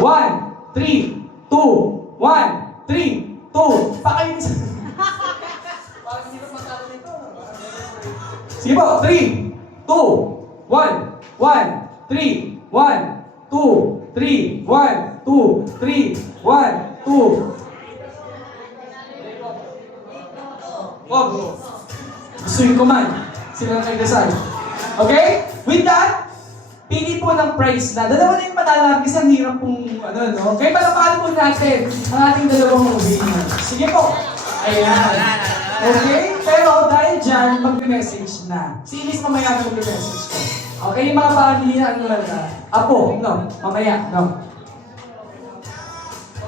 1, 3, 2, 1, 3, 2. Pakainis. Sige po, 3, 2, 1, 1, 3, 1, 2, 3, 1, 2. Wag. Gustuin ko man. Sila na nagdasal. Okay? With that, pili po ng prize na. Dalawa na yung panalangin kasi ang hirap pong no? Okay, palapakan po natin ang ating dalawang winner. Sige po. Ayan. Okay? Pero dahil dyan, mag-message na. Si Inis mamaya mag-message ko. Okay, yung mga family na Apo, no? Mamaya, no?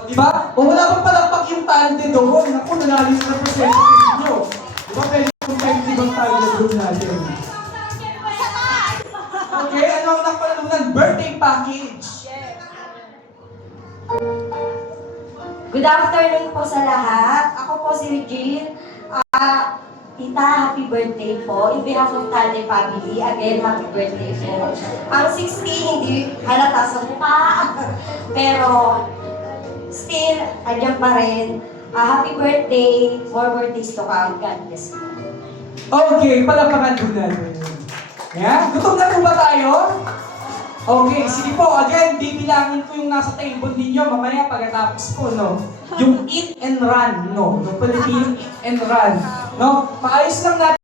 Diba? O wala bang palakpak yung talented doon? Naku, nalalim na representative nyo. Diba pwede competitive ang talented doon natin? Okay, ano ang nakapalalunan? Birthday package! Good afternoon po sa lahat. Ako po si Regine. Tita, happy birthday po. In behalf of Talde family, again, happy birthday po. Ang 60, hindi halata sa mukha. Pero, still, andyan pa rin. Happy birthday. More birthdays to come. God bless you. Okay, palapakan po natin. Yeah? Gutom na po ba tayo? Okay, sige po. Again, bibilangin ko yung nasa table ninyo mamaya pagkatapos po, no? Yung eat and run, no? Yung Filipino eat and run. No? Maayos lang natin.